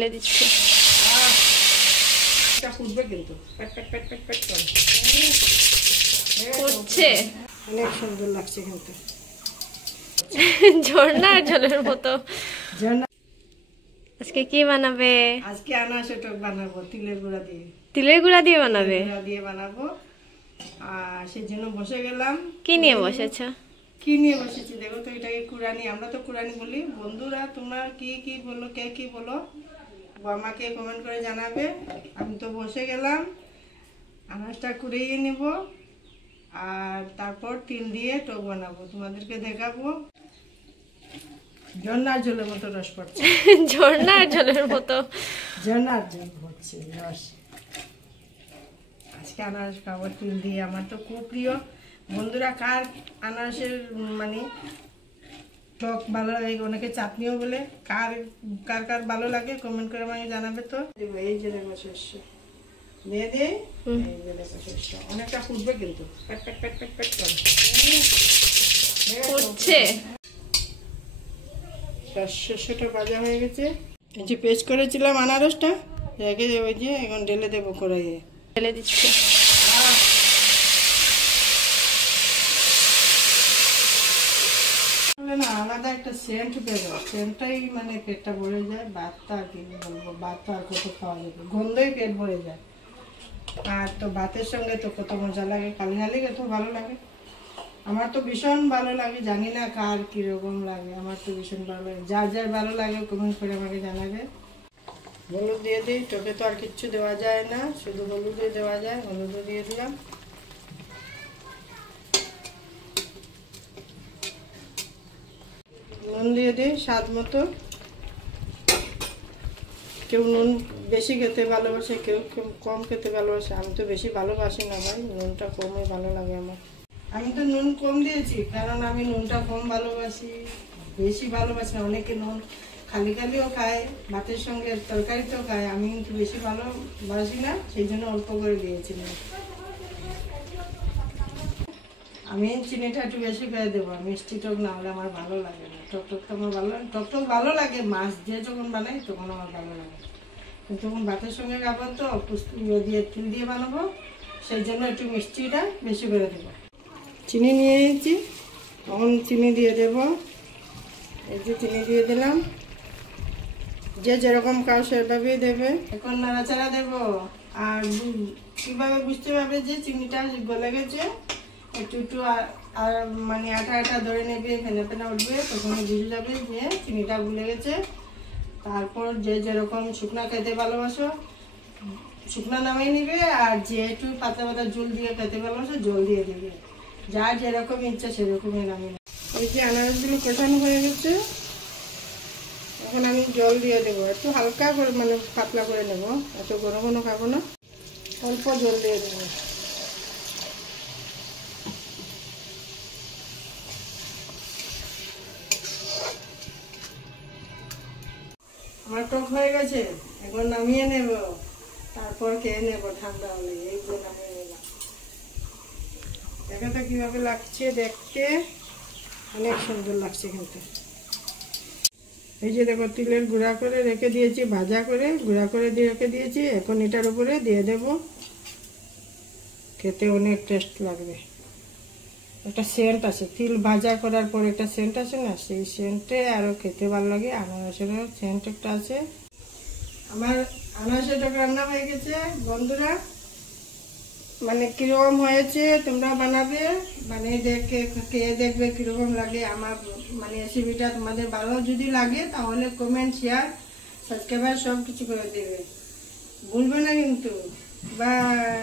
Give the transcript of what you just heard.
ঢেলে দিচ্ছি। ফুটবে কিন্তু ফুটছে, অনেক সুন্দর লাগছে কিন্তু ঝর্ণার জলের মতো। ঝর্ণা। আজকে কি বানাবে? আজকে আনারসের টক বানাবো তিলের গুঁড়া দিয়ে। তিলের গুঁড়া দিয়ে বানাবে? গুঁড়া দিয়ে বানাবো। আর সেই জন্য বসে গেলাম। কি নিয়ে বসেছো? কি নিয়ে বসেছি দেখো তো, এটাকে কুরানি, আমরা তো কুরানি বলি। বন্ধুরা তোমরা কি কি বলো, কে কি বলো আমাকে কমেন্ট করে জানাবে। আমি তো বসে গেলাম, আনারসটা কুড়িয়ে নেব আর তারপর তিল দিয়ে টক বানাবো, তোমাদেরকে দেখাবো। ঝর্ণার জলের মতো রস পড়ছে। ঝর্ণার জলের মতো, ঝর্ণার জল পড়ছে রস। আজকে আনারস খাবো তিল দিয়ে, আমার তো খুব প্রিয়। বন্ধুরা কার আনারসের মানে টক ভালো লাগে, অনেকে চাটনিও বলে, কার কার কার ভালো লাগে কমেন্ট করে আমাকে জানাবে। তো এই যে দেখো শস্য দিয়ে দিই, এই যে দেখো শস্য অনেকটা ফুটবে কিন্তু প্যাট প্যাট প্যাট প্যাট প্যাট করে ফুটছে। শস্যটা ভাজা হয়ে গেছে। এই যে পেস্ট করেছিলাম আনারসটা রেখে ওই যে এখন ঢেলে দেবো কড়াইয়ে, ঢেলে দিচ্ছি। না আলাদা একটা সেন্ট দেবো, সেন্টটাই মানে পেটটা ভরে যায়। ভাতটা আর কি বলবো, ভাত তো আর কত খাওয়া যাবে, গন্ধই পেট ভরে যায়। আর তো ভাতের সঙ্গে তো কত মজা লাগে, কালি হালি কত ভালো লাগে। আমার তো ভীষণ ভালো লাগে, জানি না কার কিরকম লাগে, আমার তো ভীষণ ভালো লাগে। যার যার ভালো লাগে কমেন্ট করে আমাকে জানাবে। হলুদ দিয়ে দিই, টকে তো আর কিচ্ছু দেওয়া যায় না, শুধু হলুদই দেওয়া যায়। হলুদও দিয়ে দিলাম। নুন দিয়ে দিই স্বাদ মতো। কেউ নুন বেশি খেতে ভালোবাসে, কেউ কম খেতে ভালোবাসে। আমি তো বেশি ভালোবাসি না ভাই, নুনটা কমই ভালো লাগে আমার। আমি তো নুন কম দিয়েছি কারণ আমি নুনটা কম ভালোবাসি, বেশি ভালোবাসি না। অনেকে নুন খালি খালিও খায়, ভাতের সঙ্গে তরকারিতেও খায়, আমি কিন্তু বেশি ভালোবাসি না, সেই জন্য অল্প করে দিয়েছিলাম। আমি চিনিটা একটু বেশি করে দেবো, মিষ্টি টক না হলে আমার ভালো লাগে না। টক টক তো আমার ভালো লাগে, টক টক ভালো লাগে মাছ দিয়ে যখন বানাই তখন আমার ভালো লাগে। কিন্তু যখন ভাতের সঙ্গে খাবো তো দিয়ে তিল দিয়ে বানাবো, সেই জন্য একটু মিষ্টিটা বেশি করে দেবো। চিনি নিয়ে নিয়েছি, তখন চিনি দিয়ে দেব। এই যে চিনি দিয়ে দিলাম, যে যেরকম খাও সেভাবেই দেবে। এখন নাড়াচাড়া দেবো। আর কীভাবে বুঝতে পারবে যে চিনিটা গলে গেছে, একটু একটু আর মানে আটা আটা ধরে নেবে, ফেনা ফেনা উঠবে, তখন বুঝে যাবে যে চিনিটা গুলে গেছে। তারপর যে যেরকম শুকনা খেতে ভালোবাসো শুকনা নামিয়ে নিবে, আর যে একটু পাতা পাতা জল দিয়ে খেতে ভালোবাসো জল দিয়ে দেবে। যার যেরকম ইচ্ছা সেরকমই নামিয়ে। এই যে আনারসগুলো কষানো হয়ে গেছে, এখন আমি জল দিয়ে দেবো। একটু হালকা করে মানে পাতলা করে নেব, এত ঘন ঘন খাবো না, অল্প জল দিয়ে দেবো। আমার টক হয়ে গেছে, এখন নামিয়ে নেব, তারপর খেয়ে নেব ঠান্ডা হলে। এই যে নামিয়ে নিলাম, দেখো তো কিভাবে লাগছে দেখতে, অনেক সুন্দর লাগছে কিন্তু। এই যে দেখো তিলের গুঁড়া করে রেখে দিয়েছি, ভাজা করে গুঁড়া করে দিয়ে রেখে দিয়েছি। এখন এটার উপরে দিয়ে দেব, খেতে অনেক টেস্ট লাগবে। একটা সেন্ট আছে, তিল ভাজা করার পর একটা সেন্ট আছে না, সেই সেন্টে আরও খেতে ভালো লাগে। আনারসেরও সেন্ট একটা আছে। আমার আনারসের টক রান্না হয়ে গেছে বন্ধুরা। মানে কীরকম হয়েছে তোমরা বানাবে, মানে খেয়ে দেখবে কীরকম লাগে। আমার মানে রেসিপিটা তোমাদের ভালো যদি লাগে তাহলে কমেন্ট, শেয়ার, সাবস্ক্রাইব সব কিছু করে দেবে, ভুলবে না কিন্তু। বাই।